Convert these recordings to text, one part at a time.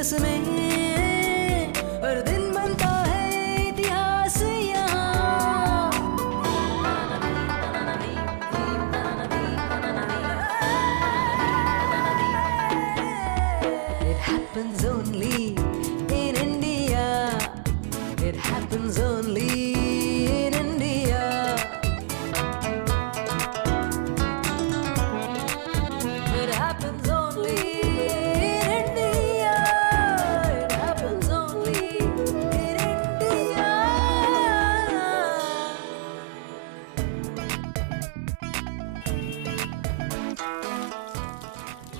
बस में, हर दिन बनता है इतिहास यहाँ। It happens only in India. It happens only in India. It happens only in India. It happens only in India.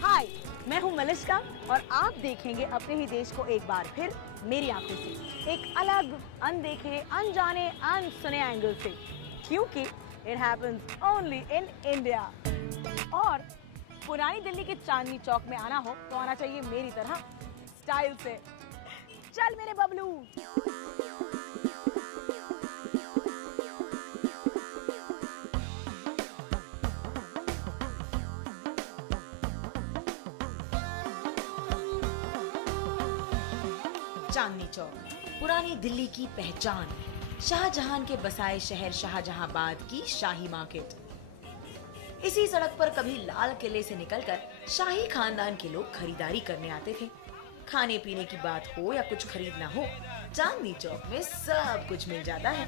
हाय, मैं हूं मलिश्का और आप देखेंगे अपने ही देश को एक बार फिर मेरी आंखों से, एक अलग, अनदेखे, अनजाने, अनसुने एंगल से, क्योंकि it happens only in India. और पुरानी दिल्ली के चांदनी चौक में आना हो तो आना चाहिए मेरी तरह स्टाइल से। चल मेरे बबलू। चांदनी चौक पुरानी दिल्ली की पहचान, शाहजहां के बसाए शहर शाहजहांबाद की शाही मार्केट। इसी सड़क पर कभी लाल किले से निकलकर शाही खानदान के लोग खरीदारी करने आते थे। खाने पीने की बात हो या कुछ खरीदना हो, चांदनी चौक में सब कुछ मिल जाता है।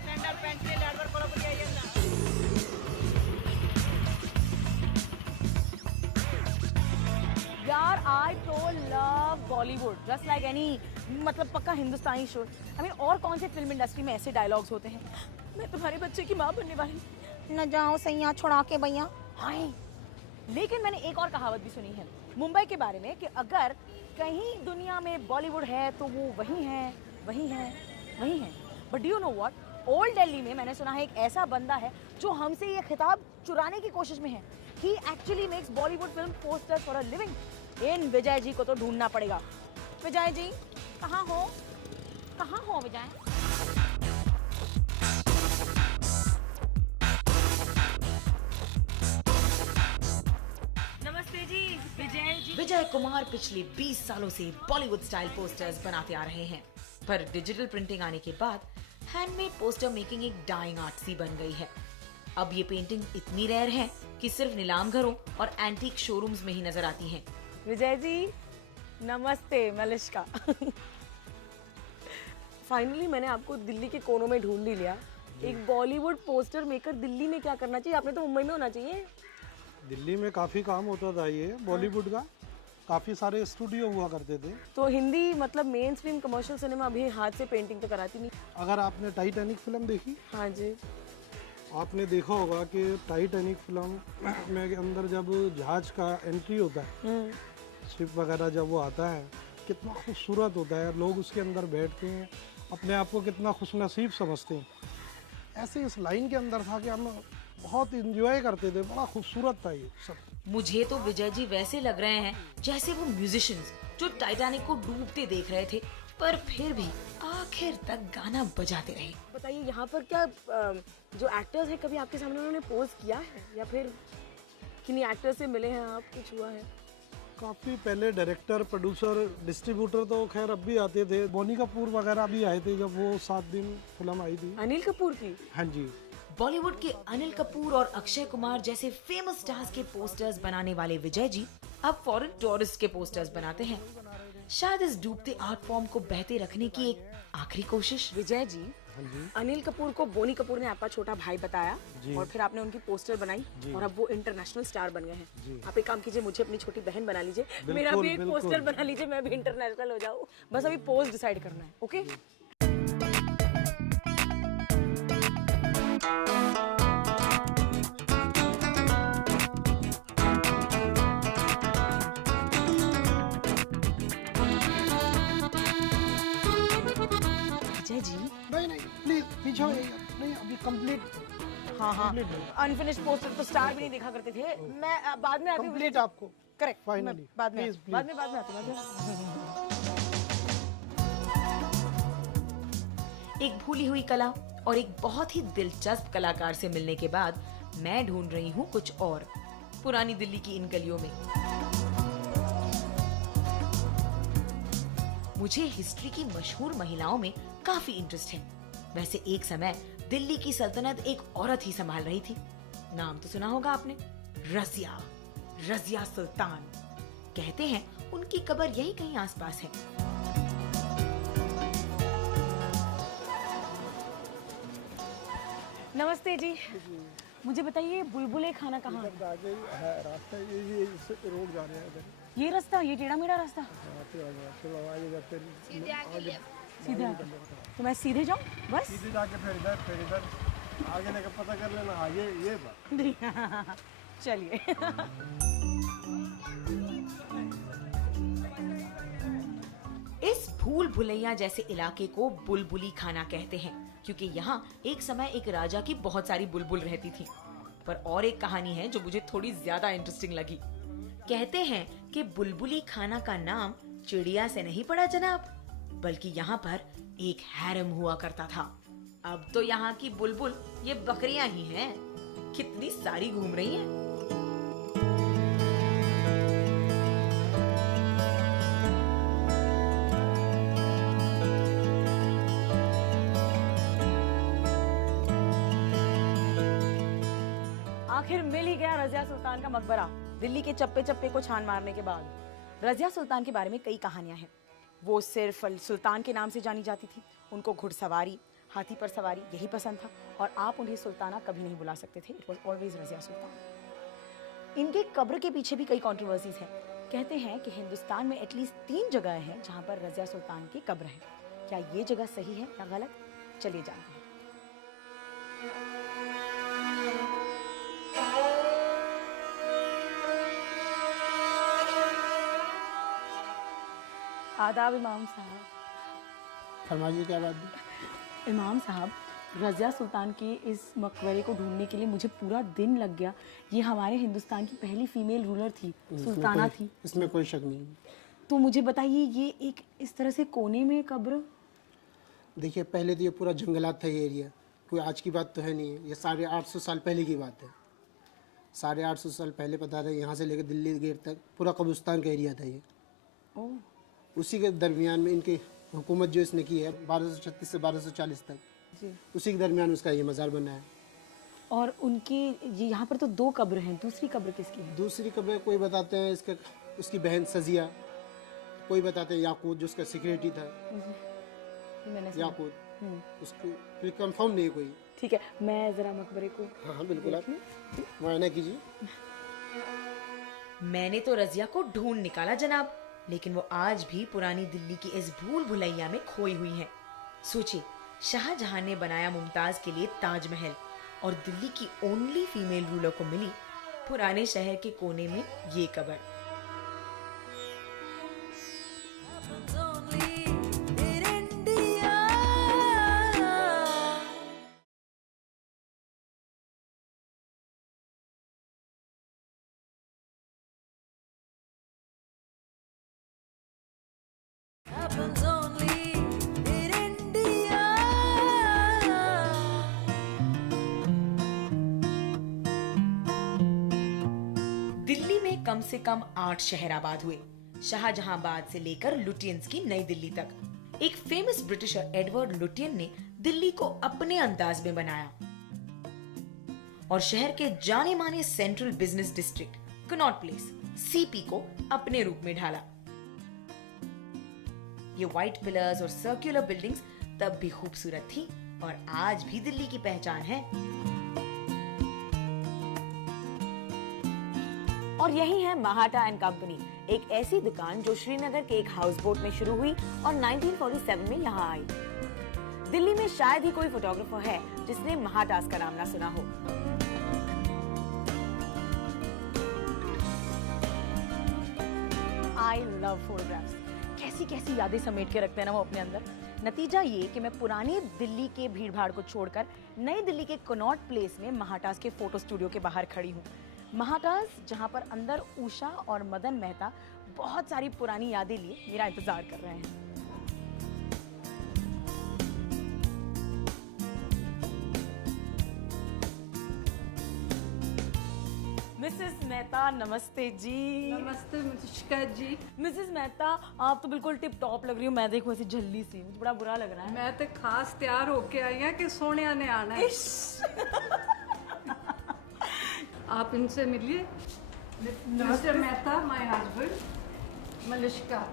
यार आई तो love Bollywood just like any, मतलब पक्का हिंदुस्तानी शो। आई मीन और कौन से फिल्म इंडस्ट्री में ऐसे डायलॉग्स होते हैं, मैं तुम्हारे बच्चे की माँ बनने वाली, न जाओ सैया छुड़ा के भैया। हाय, लेकिन मैंने एक और कहावत भी सुनी है मुंबई के बारे में कि अगर कहीं दुनिया में बॉलीवुड है तो वो वही है, वही है, वही है। But do you know what, old Delhi में मैंने सुना है एक ऐसा बंदा है जो हमसे ये खिताब चुराने की कोशिश में है। He actually makes Bollywood film posters for a living. इन विजय जी को तो ढूंढना पड़ेगा। विजय जी कहाँ हो, कहाँ हो विजय? नमस्ते जी विजय जी। विजय कुमार पिछले 20 सालों से बॉलीवुड स्टाइल पोस्टर्स बनाते आ रहे हैं, पर डिजिटल प्रिंटिंग आने के बाद हैंडमेड पोस्टर मेकिंग एक डाइंग आर्ट सी बन गई है। अब ये पेंटिंग इतनी रेयर है कि सिर्फ नीलाम घरों और एंटीक शोरूम्स में ही नजर आती हैं। विजय जी नमस्ते, मलिश्का। फाइनली मैंने आपको दिल्ली के कोनों में ढूंढ ही लिया। एक बॉलीवुड पोस्टर मेकर दिल्ली में क्या करना चाहिए? आपने तो मुंबई में होना चाहिए। दिल्ली में काफी काम होता था ये बॉलीवुड का, काफी सारे स्टूडियो हुआ करते थे। तो हिंदी मतलब मेन स्ट्रीम कमर्शियल सिनेमा अभी हाथ से पेंटिंग तो कराती नहीं। अगर आपने टाइटैनिक फिल्म देखी, हाँ जी, आपने देखा होगा कि टाइटैनिक फिल्म में अंदर जब जहाज का एंट्री होता है, शिप वगैरह जब वो आता है, कितना खूबसूरत होता है। लोग उसके अंदर बैठते हैं, अपने आप को कितना खुशनसीब समझते हैं। ऐसे इस लाइन के अंदर था कि हम बहुत इंजॉय करते थे, बड़ा खूबसूरत था ये सब। मुझे तो विजय जी वैसे लग रहे हैं जैसे वो म्यूजिशियंस जो टाइटैनिक को डूबते देख रहे थे, पर फिर भी आखिर तक गाना बजाते रहे। बताइए यहाँ पर क्या जो एक्टर्स हैं कभी आपके सामने उन्होंने पोज किया है या फिर किन्हीं एक्टर से मिले हैं आप, कुछ हुआ है? काफी पहले डायरेक्टर, प्रोड्यूसर, डिस्ट्रीब्यूटर तो खैर अब भी आते थे। बोनी कपूर वगैरह भी आए थे जब वो 7 दिन फिल्म आई थी। अनिल कपूर की? हाँ जी। बॉलीवुड के अनिल कपूर और अक्षय कुमार जैसे फेमस स्टार्स के पोस्टर्स बनाने वाले विजय जी अब फॉरेन टूरिस्ट के पोस्टर्स बनाते हैं। शायद इस डूबते आर्ट फॉर्म को बहते रखने की एक आखिरी कोशिश। विजय जी, हाँ जी। अनिल कपूर को बोनी कपूर ने आपका छोटा भाई बताया और फिर आपने उनकी पोस्टर बनाई और अब वो इंटरनेशनल स्टार बन गए हैं। आप एक काम कीजिए, मुझे अपनी छोटी बहन बना लीजिए, मेरा भी एक पोस्टर बना लीजिए, मैं भी इंटरनेशनल हो जाऊँ। बस अभी पोज डिसाइड करना है। ओके जी? नहीं प्लीज पीछे नहीं, अभी कंप्लीट। हाँ, अनफिनिश्ड पोस्टर तो स्टार भी नहीं देखा करते थे। मैं बाद में आती हूँ कंप्लीट आपको। करेक्ट, फाइनली बाद में आती हूँ। एक भूली हुई कला और एक बहुत ही दिलचस्प कलाकार से मिलने के बाद मैं ढूंढ रही हूँ कुछ और पुरानी दिल्ली की इन गलियों में। मुझे हिस्ट्री की मशहूर महिलाओं में काफी इंटरेस्ट है। वैसे एक समय दिल्ली की सल्तनत एक औरत ही संभाल रही थी। नाम तो सुना होगा आपने, रजिया सुल्तान। कहते हैं उनकी कब्र यही कहीं आसपास है। नमस्ते जी, मुझे बताइए बुलबुले खाना कहाँ है? आगे है रास्ता, ये रोड जा रहे हैं इधर। ये रास्ता, ये टेढ़ा मेढ़ा रास्ता चलो आगे जाते हैं। सीधे आगे। तो मैं सीधे जाऊँ बस? सीधे जाके फिर इधर आगे लेकर पता कर लेना। हाँ ये बात। चलिए। इस भूल भुलैया जैसे इलाके को बुलबुली खाना कहते हैं क्योंकि यहाँ एक समय एक राजा की बहुत सारी बुलबुल रहती थी। पर और एक कहानी है जो मुझे थोड़ी ज्यादा इंटरेस्टिंग लगी। कहते हैं कि बुलबुली खाना का नाम चिड़िया से नहीं पड़ा जनाब, बल्कि यहाँ पर एक हैरम हुआ करता था। अब तो यहाँ की बुलबुल ये बकरियां ही हैं। कितनी सारी घूम रही हैं। आखिर मिल ही गया रजिया सुल्तान का मकबरा। दिल्ली के चप्पे चप्पे को छान मारने के बाद रजिया सुल्तान के बारे में कई कहानियां हैं। वो सिर्फ सुल्तान के नाम से जानी जाती थी। उनको घुड़सवारी, हाथी पर सवारी यही पसंद था और आप उन्हें सुल्ताना कभी नहीं बुला सकते थे। It was always Razia Sultan. इनके कब्र के पीछे भी कई कंट्रोवर्सीज हैं। कहते हैं कि हिंदुस्तान में एटलीस्ट 3 जगह हैं जहां पर रजिया सुल्तान की कब्र है। क्या ये जगह सही है या गलत? चलिए जानते हैं। आदाब इमाम साहब। फरमाइए क्या बात है? इमाम साहब, रजिया सुल्तान के इस मकबरे को ढूंढने के लिए मुझे पूरा दिन लग गया। ये हमारे हिंदुस्तान की पहली फीमेल रूलर थी, सुल्ताना थी। इसमें कोई शक नहीं। तो मुझे बताइए, ये एक इस तरह से कोने में कब्र? देखिए पहले तो ये पूरा जंगलात था ये एरिया, कोई आज की बात तो है नहीं है। ये 850 साल पहले की बात है। 850 साल पहले पता था, यहाँ से लेकर दिल्ली गेट तक पूरा कब्रिस्तान का एरिया था ये। ओह, उसी के दरमियान में इनकी हुकूमत जो इसने की है 1236 से 1240 तक, जी। उसी के दरमियान उसका ये मज़ार बना है। और उनकी ये यहाँ पर तो 2 कब्र हैं। दूसरी कब्र किसकी है? दूसरी कब्र कोई बताते हैं इसका उसकी बहन सजिया, कोई बताते हैं याकूत जो उसका सिक्योरिटी था। ये मैंने सुना। याकूत उसको कंफर्म नहीं है कोई। ठीक है, मैं जरा मकबरे को। हाँ बिल्कुल, आप मुआयना कीजिए। मैंने तो रजिया को ढूंढ निकाला जनाब, लेकिन वो आज भी पुरानी दिल्ली की इस भूल भुलैया में खोई हुई है। सोचिए, शाहजहां ने बनाया मुमताज के लिए ताजमहल और दिल्ली की ओनली फीमेल रूलर को मिली पुराने शहर के कोने में ये कब्र। happens only in India. Happens only in India. Delhi में कम से कम 8 शहर आबाद हुए, शाहजहांबाद से लेकर लुटियंस की नई दिल्ली तक। एक फेमस ब्रिटिशर एडवर्ड लुटियन ने दिल्ली को अपने अंदाज में बनाया और शहर के जाने माने central business district Connaught place CP को अपने रूप में ढाला। ये व्हाइट पिलर्स और सर्कुलर बिल्डिंग्स तब भी खूबसूरत थी और आज भी दिल्ली की पहचान है। और यही है महाटा एंड कंपनी, एक ऐसी दुकान जो श्रीनगर के एक हाउस बोट में शुरू हुई और 1947 में यहाँ आई। दिल्ली में शायद ही कोई फोटोग्राफर है जिसने महाटास का नाम ना सुना हो। I love photographs. कैसी कैसी यादें समेट के रखते हैं ना वो अपने अंदर। नतीजा ये कि मैं पुरानी दिल्ली के भीड़ भाड़ को छोड़कर नई दिल्ली के कनॉट प्लेस में महाटास के फोटो स्टूडियो के बाहर खड़ी हूँ। महाटास, जहाँ पर अंदर उषा और मदन मेहता बहुत सारी पुरानी यादें लिए मेरा इंतजार कर रहे हैं। मिसेस मिसेस मेहता नमस्ते जी। नमस्ते मुश्का जी। मिसेस मेहता आप तो बिल्कुल टिप टॉप लग रही हो, मैं देखो ऐसी झल्ली सी, मुझे बड़ा बुरा लग रहा है। मैं तो खास तैयार होके आई हूँ कि सोनिया ने आना है। आप इनसे मिलिए। Mister Mehta my husband Malishka.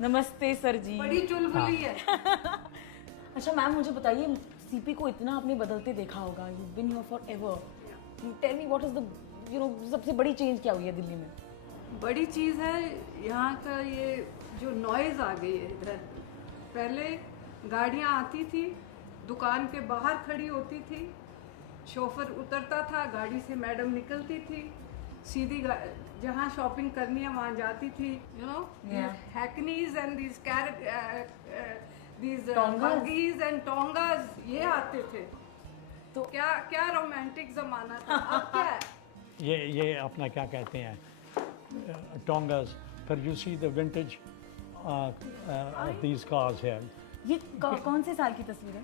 नमस्ते सर जी। बड़ी चुलबुली है। अच्छा मैम मुझे बताइए, सीपी को इतना आपने बदलते देखा होगा, you been here for ever, tell me what is the सबसे बड़ी चेंज क्या हुई है दिल्ली में? बड़ी चीज़ है यहाँ का ये जो नॉइज़ आ गई है इधर। पहले गाड़ियाँ आती थी, दुकान के बाहर खड़ी होती थी, शोफर उतरता था, गाड़ी से मैडम निकलती थी, सीधी जहाँ शॉपिंग करनी है वहाँ जाती थी। You know hackneys and these these buggies and tongas ये आते थे। तो क्या क्या रोमांटिक जमाना था। अब क्या है? ये अपना क्या कहते हैं टोंगास, फिर you see the vintage of these cars here. ये कौन से साल की तस्वीर है?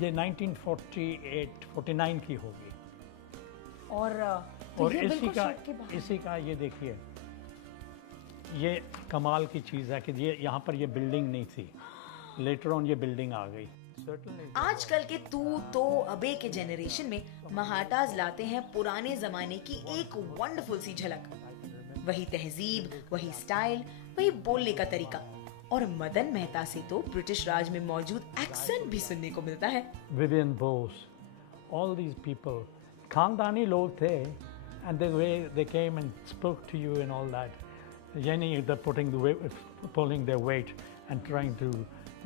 ये 1948-49 की होगी। और और ये बिल्कुल शॉप के बाहर। इसी का ये देखिए, ये कमाल की चीज़ है कि ये यहाँ पर ये बिल्डिंग नहीं थी, लेटर ऑन ये बिल्डिंग आ गई। आजकल के तू तो अबे के जनरेशन में महाटाज लाते हैं पुराने जमाने की एक वंडरफुल सी झलक। वही तहजीब, वही स्टाइल, वही बोलने का तरीका, और मदन मेहता से तो ब्रिटिश राज में मौजूद एक्सेंट भी सुनने को मिलता है। Vivian Bose, all these people खानदानी लोग थे, and the way they came and spoke to you and all that, यानी the pulling their weight and trying to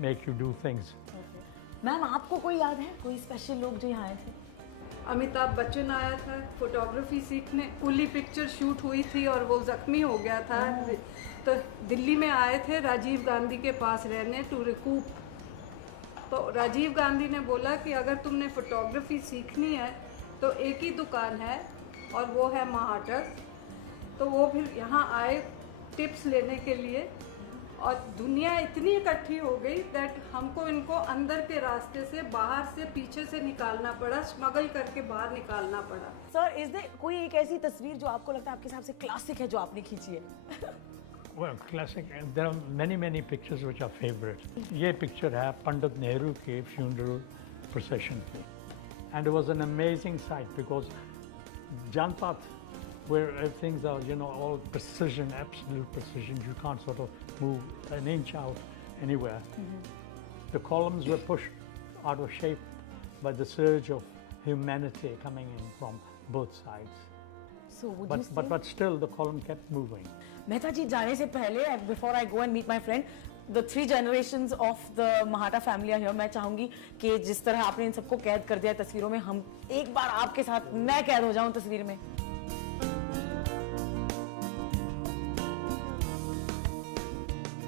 make you do things. Ma'am आपको कोई याद है, कोई स्पेशल लोग जो यहाँ आए थे? अमिताभ बच्चन आया था फोटोग्राफी सीखने, कुली पिक्चर शूट हुई थी और वो जख्मी हो गया था, तो दिल्ली में आए थे राजीव गांधी के पास रहने टू रिकूप। तो राजीव गांधी ने बोला कि अगर तुमने फोटोग्राफी सीखनी है तो एक ही दुकान है और वो है महाटस। तो वो फिर यहाँ आए टिप्स लेने के लिए, और दुनिया इतनी इकट्ठी हो गई दैट हमको इनको अंदर के रास्ते से, बाहर से, पीछे से निकालना पड़ा, स्मगल करके बाहर निकालना पड़ा। सर इज देयर कोई एक ऐसी तस्वीर जो आपको लगता है आपके हिसाब से क्लासिक है जो आपने खींची है? Well, classic. There are many pictures which are favorite. ये picture है पंडित नेहरू के funeral procession की, and it was an amazing sight because Janpat, where things are, you know, all precision, absolute precision. You can't sort of move an inch out anywhere. The columns were pushed out of shape by the surge of humanity coming in from both sides. So would you say? But still, the column kept moving. Mehta जी जाने से पहले, before I go and meet my friend, the 3 generations of the Mahata family are here. मैं चाहूंगी कि जिस तरह आपने इन सबको कैद कर दिया तस्वीरों में, हम एक बार आपके साथ मैं कैद हो जाऊं तस्वीर में।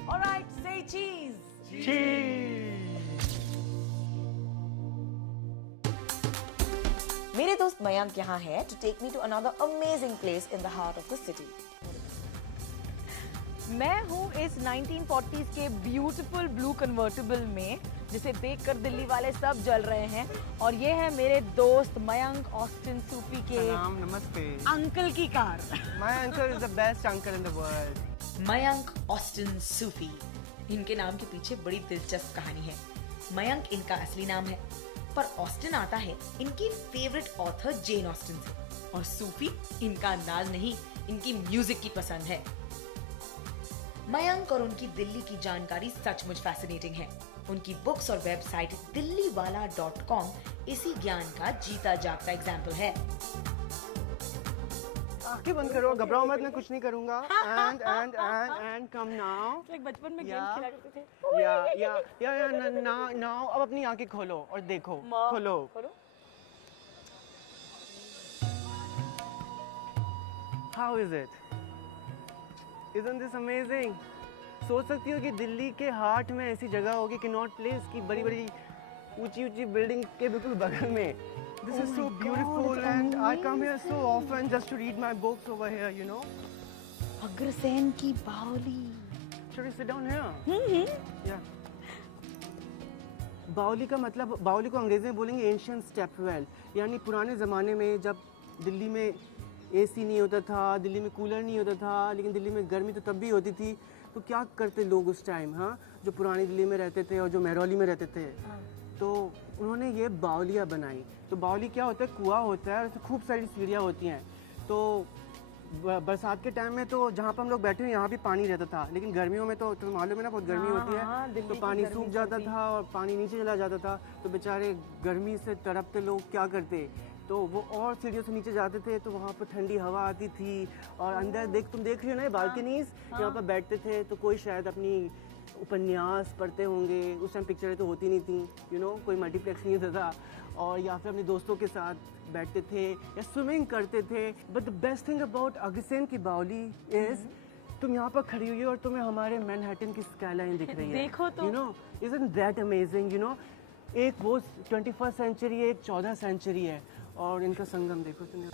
Alright, say cheese. मेरे दोस्त मयंक यहाँ है to take me to another amazing place in the heart of the city. मैं हूँ इस 1940s के ब्यूटीफुल ब्लू कन्वर्टिबल में, जिसे देखकर दिल्ली वाले सब जल रहे हैं, और ये है मेरे दोस्त मयंक ऑस्टिन सूफी के नमस्ते। अंकल की कार। My uncle is the best uncle in the world. Mayank Austin Sufi, इनके नाम के पीछे बड़ी दिलचस्प कहानी है। मयंक इनका असली नाम है, पर ऑस्टिन आता है इनकी फेवरेट ऑथर जेन ऑस्टिन से, और सूफी इनका अंदाज नहीं, इनकी म्यूजिक की पसंद है। मयंक और उनकी दिल्ली की जानकारी सचमुच फैसिनेटिंग है। उनकी बुक्स और वेबसाइट dilliwala.com इसी ज्ञान का जीता जागता एग्जाम्पल है। आंखें बंद करो, घबराओ मत, मैं कुछ नहीं करूंगा। And come now. एक बचपन में या गेम खेला करते थे। या now अब अपनी आंखें खोलो और देखो, खोलो। How is it? Isn't this amazing? सोच सकती हो कि दिल्ली के हार्ट में ऐसी जगह होगी कि नॉट प्लेस की बड़ी बड़ी ऊंची ऊंची बिल्डिंग के बिल्कुल बगल में। This is so beautiful and I come here so often just to read my books over here, you know. Agrasen की बावली। Should we sit down here? Yeah. बावली का मतलब, बावली को अंग्रेजी में बोलेंगे एंशियंट स्टेपवेल, यानी पुराने ज़माने में जब दिल्ली में एसी नहीं होता था, दिल्ली में कूलर नहीं होता था, लेकिन दिल्ली में गर्मी तो तब भी होती थी। तो क्या करते लोग उस टाइम, हाँ, जो पुरानी दिल्ली में रहते थे और जो महरौली में रहते थे, तो उन्होंने ये बावलियाँ बनाई। तो बावली क्या होता है, कुआं होता है और उसमें खूब सारी सीढ़ियाँ होती हैं। तो बरसात के टाइम में तो जहाँ पर हम लोग बैठे हैं यहाँ भी पानी रहता था, लेकिन गर्मियों में तो तुम्हें मालूम है ना बहुत गर्मी होती है, तो पानी सूख जाता था और पानी नीचे चला जाता था। तो बेचारे गर्मी से तड़पते लोग क्या करते, तो वो और सीढ़ियों से नीचे जाते थे, तो वहाँ पर ठंडी हवा आती थी और अंदर तुम देख रही हो ना बालकनीज, यहाँ पर बैठते थे। तो कोई शायद अपनी उपन्यास पढ़ते होंगे, उस टाइम पिक्चरें तो होती नहीं थी, कोई मल्टीप्लेक्स नहीं होता था, और या फिर अपने दोस्तों के साथ बैठते थे या स्विमिंग करते थे। But the best thing about Agrasen की बावली इज तुम यहाँ पर खड़ी हुई हो और तुम्हें हमारे मैनहट्टन की स्काईलाइन दिख रही है। देखो तो। इजंट दैट अमेजिंग, एक वो 21st सेंचुरी है, एक 14th सेंचुरी है, और इनका संगम देखो तुमने।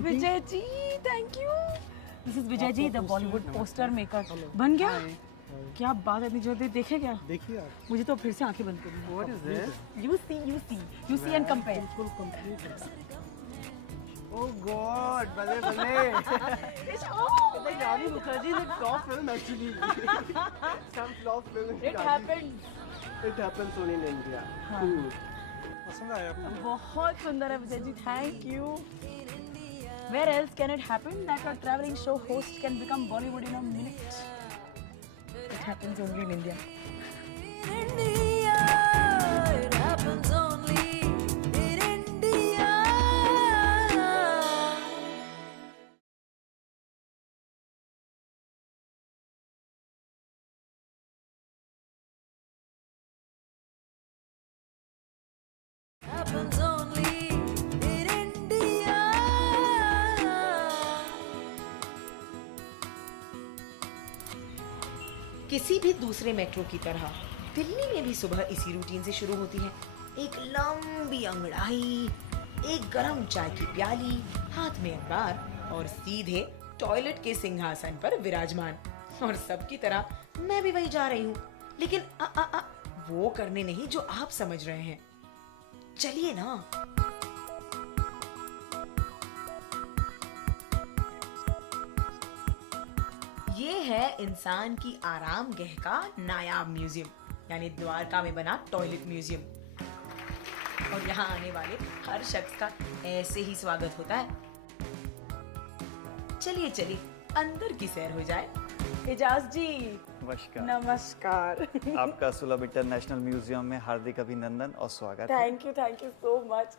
Vijay ji, thank you. This is Vijay ji, the Bollywood poster maker. बन गया? क्या बात है, इतनी जल्दी देखे क्या? देखिए आप, मुझे तो फिर से आंखें बंद करनी। What is this? You see and compare. बिल्कुल कंप्लीट है। Oh God, बल्ले बल्ले। रानी Mukherjee is a top film actually. Some flop film. It happened. It happens only in India. Cool. पसंद आया आपको? बहुत सुंदर है Vijay ji, thank you. Where else can it happen that a traveling show host can become Bollywood in a minute? It happens only in India. India, it happens only in India. Happens only in India. किसी भी दूसरे metro की तरह दिल्ली में भी सुबह इसी routine से शुरू होती है। एक लंबी अंगड़ाई, एक गरम चाय की प्याली, हाथ में अखबार और सीधे टॉयलेट के सिंहासन पर विराजमान। और सबकी तरह मैं भी वही जा रही हूँ, लेकिन वो करने नहीं जो आप समझ रहे हैं। चलिए ना। ये है इंसान की आराम गह का नायाब म्यूजियम, यानी द्वारका में बना टॉयलेट म्यूजियम। और यहाँ आने वाले हर शख्स का ऐसे ही स्वागत होता है। चलिए चलिए अंदर की सैर हो जाए। एजाज जी, नमस्कार। नमस्कार। आपका सुलभ इंटरनेशनल म्यूजियम में हार्दिक अभिनंदन और स्वागत है। Thank you so much.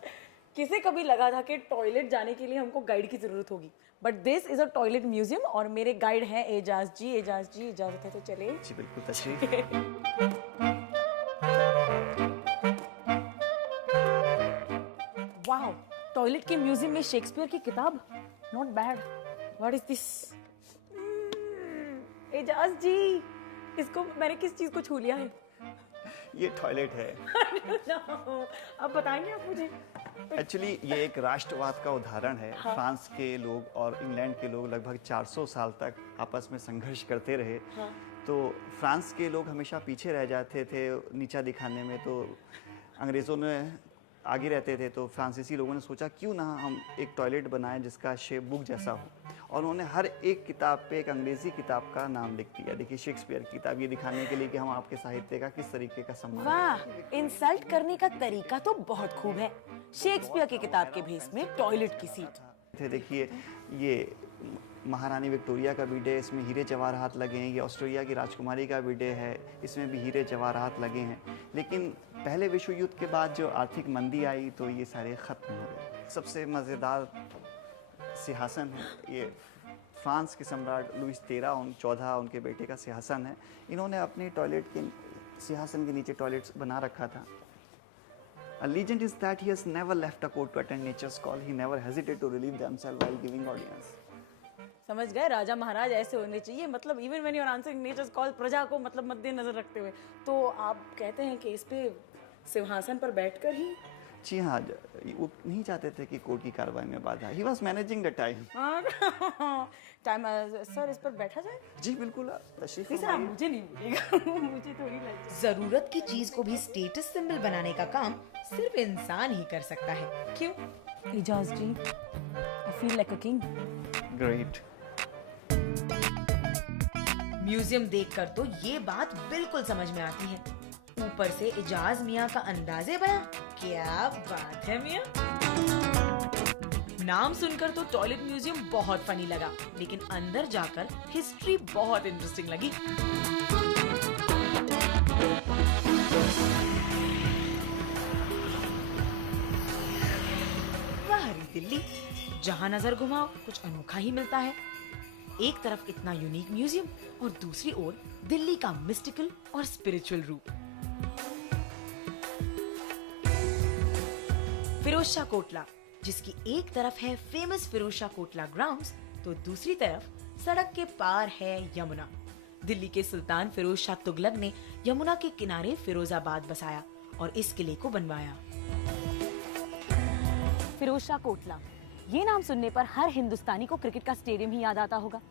किसे कभी लगा था कि टॉयलेट जाने के लिए हमको गाइड की जरूरत होगी, but this is a toilet museum और मेरे गाइड हैं एजाज जी। एजाज जी इजाजत है तो चले। जी बिल्कुल तशरीफ। वाओ, टॉयलेट के म्यूजियम में शेक्सपियर की किताब, not bad. What is this? Ejaz ji, इसको मैंने किस चीज को छू लिया है? ये टॉयलेट है। No, अब बताएंगे आप मुझे? एक्चुअली ये एक राष्ट्रवाद का उदाहरण है। फ्रांस के लोग और इंग्लैंड के लोग लगभग 400 साल तक आपस में संघर्ष करते रहे। तो फ्रांस के लोग हमेशा पीछे रह जाते थे नीचा दिखाने में, तो अंग्रेज़ों ने आगे रहते थे। तो फ्रांसीसी लोगों ने सोचा क्यों ना हम एक टॉयलेट बनाएं जिसका शेप बुक जैसा हो, और उन्होंने हर एक किताब पे एक अंग्रेज़ी किताब का नाम लिख दिया। देखिए शेक्सपियर की किताब, ये दिखाने के लिए कि हम आपके साहित्य का किस तरीके का सम्मान वाह, इंसल्ट करने का तरीका तो बहुत खूब है। शेक्सपियर की किताब के भेस में टॉयलेट की सीट। थे। देखिए ये महारानी विक्टोरिया का बीडे, इसमें हीरे जवाहरात लगे हैं। ये ऑस्ट्रेलिया की राजकुमारी का बीडे है, इसमें भी हीरे जवाहरात लगे हैं। लेकिन पहले विश्व युद्ध के बाद जो आर्थिक मंदी आई तो ये सारे ख़त्म हो गए। सबसे मज़ेदार सिंहासन है ये, फ्रांस के सम्राट लुईस 14 उनके बेटे का सिंहासन है। इन्होंने अपने टॉयलेट के सिंहासन के नीचे टॉयलेट बना रखा था। A legend is that he has never left a court to attend nature's call. He never hesitated to relieve themselves while giving audience. समझ गए, राजा महाराज ऐसे होने चाहिए। मतलब even when you are answering nature's call, प्रजा को मतलब मद्देनजर रखते हुए। तो आप कहते हैं कि इस पे सिंहासन पर बैठकर ही जी हाँ, वो नहीं चाहते थे कि कोर्ट की कार्रवाई में बाधा। He was managing the time. Time sir, इस पर बैठा जाए? जी बिल्कुल, तशरीफ नहीं सर, आप मुझे नहीं बोलिएगा। मुझे थोड़ी लग जरूरत की चीज को भी स्टेटस सिंबल बनाने का काम सिर्फ इंसान ही कर सकता है। क्यों? Ijaz ji, I feel like a king. Great. Museum देखकर तो ये बात बिल्कुल समझ में आती है। ऊपर से इजाज मियाँ का अंदाजे बयां, क्या बात है मियाँ। नाम सुनकर तो टॉयलेट म्यूजियम बहुत फनी लगा, लेकिन अंदर जाकर हिस्ट्री बहुत इंटरेस्टिंग लगी। बाहरी दिल्ली, जहाँ नजर घुमाओ कुछ अनोखा ही मिलता है। एक तरफ इतना यूनिक म्यूजियम और दूसरी ओर दिल्ली का मिस्टिकल और स्पिरिचुअल रूप। फिरोज शाह कोटला, जिसकी एक तरफ है फेमस फिरोज शाह कोटला ग्राउंड्स, तो दूसरी तरफ सड़क के पार है यमुना। दिल्ली के सुल्तान फिरोज शाह तुगलक ने यमुना के किनारे फिरोजाबाद बसाया और इस किले को बनवाया। फिरोज शाह कोटला, ये नाम सुनने पर हर हिंदुस्तानी को क्रिकेट का स्टेडियम ही याद आता होगा।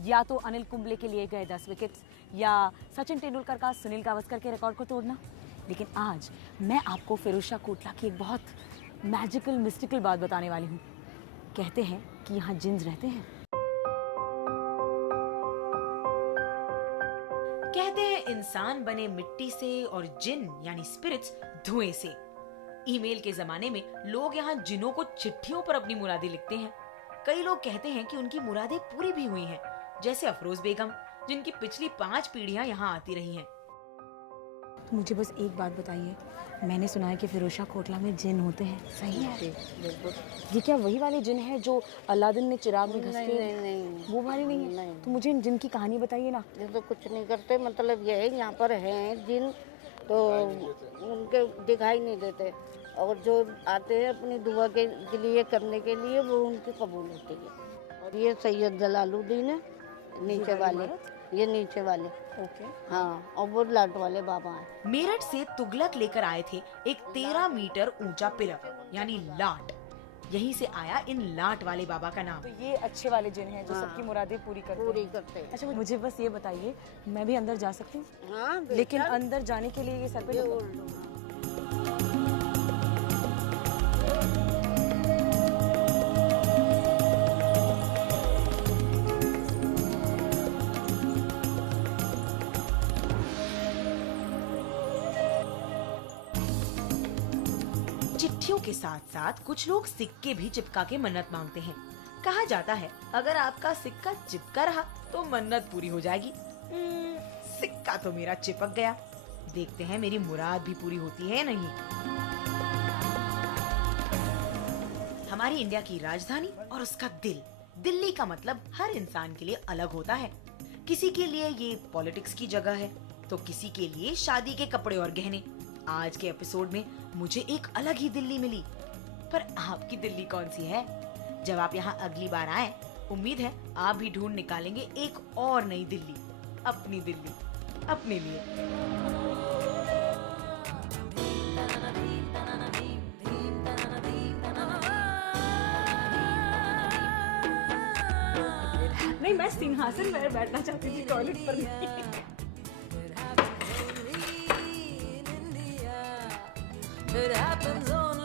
या तो अनिल कुंबले के लिए गए 10 विकेट्स, या सचिन तेंदुलकर का सुनील गावस्कर के रिकॉर्ड को तोड़ना। लेकिन आज मैं आपको फिरोज शाह कोटला की एक बहुत मैजिकल मिस्टिकल बात बताने वाली हूँ। कहते हैं कि यहाँ जिन्स रहते हैं। कहते हैं इंसान बने मिट्टी से और जिन यानी स्पिरिट्स धुएं से। ईमेल के जमाने में लोग यहाँ जिनों को चिट्ठियों पर अपनी मुरादें लिखते हैं। कई लोग कहते हैं कि उनकी मुरादें पूरी भी हुई हैं, जैसे अफरोज बेगम, जिनकी पिछली 5 पीढ़ियां यहाँ आती रही हैं। तो मुझे बस एक बात बताइए, मैंने सुना है कि फिरोज शाह कोटला में जिन होते हैं, सही है? बिल्कुल। ये क्या वही वाले जिन है जो अलादीन ने चिराग में घस के? नहीं, वो वाले नहीं है? नहीं। तो मुझे इन जिन की कहानी बताइए ना। ये तो कुछ नहीं करते, मतलब ये है यहाँ पर हैं जिन, तो उनके दिखाई नहीं देते, और जो आते हैं अपनी दुआ के लिए करने के लिए, वो उनकी कबूल होती है। और ये सैयद जलालुद्दीन है नीचे वाले, ये नीचे वाले। ओके। हाँ, और वो लाट वाले बाबा हैं। मेरठ से तुगलक लेकर आए थे एक 13 मीटर ऊंचा पिलर यानी लाट। यहीं से आया इन लाट वाले बाबा का नाम। तो ये अच्छे वाले जिन हैं जो सबकी मुरादें पूरी करते हैं। अच्छा, मुझे बस ये बताइए, मैं भी अंदर जा सकती हूँ? हाँ, लेकिन अंदर जाने के लिए ये सर पे चिट्ठियों के साथ साथ कुछ लोग सिक्के भी चिपका के मन्नत मांगते हैं। कहा जाता है अगर आपका सिक्का चिपका रहा तो मन्नत पूरी हो जाएगी। सिक्का तो मेरा चिपक गया, देखते हैं मेरी मुराद भी पूरी होती है या नहीं। हमारी इंडिया की राजधानी और उसका दिल, दिल्ली का मतलब हर इंसान के लिए अलग होता है। किसी के लिए ये पॉलिटिक्स की जगह है, तो किसी के लिए शादी के कपड़े और गहने। आज के एपिसोड में मुझे एक अलग ही दिल्ली मिली, पर आपकी दिल्ली कौन सी है? जब आप यहाँ अगली बार आए, उम्मीद है आप भी ढूंढ निकालेंगे एक और नई दिल्ली, अपनी दिल्ली, अपने लिए। नहीं, मैं सिंहासन में बैठना चाहती थी, टॉयलेट पर नहीं। It happens only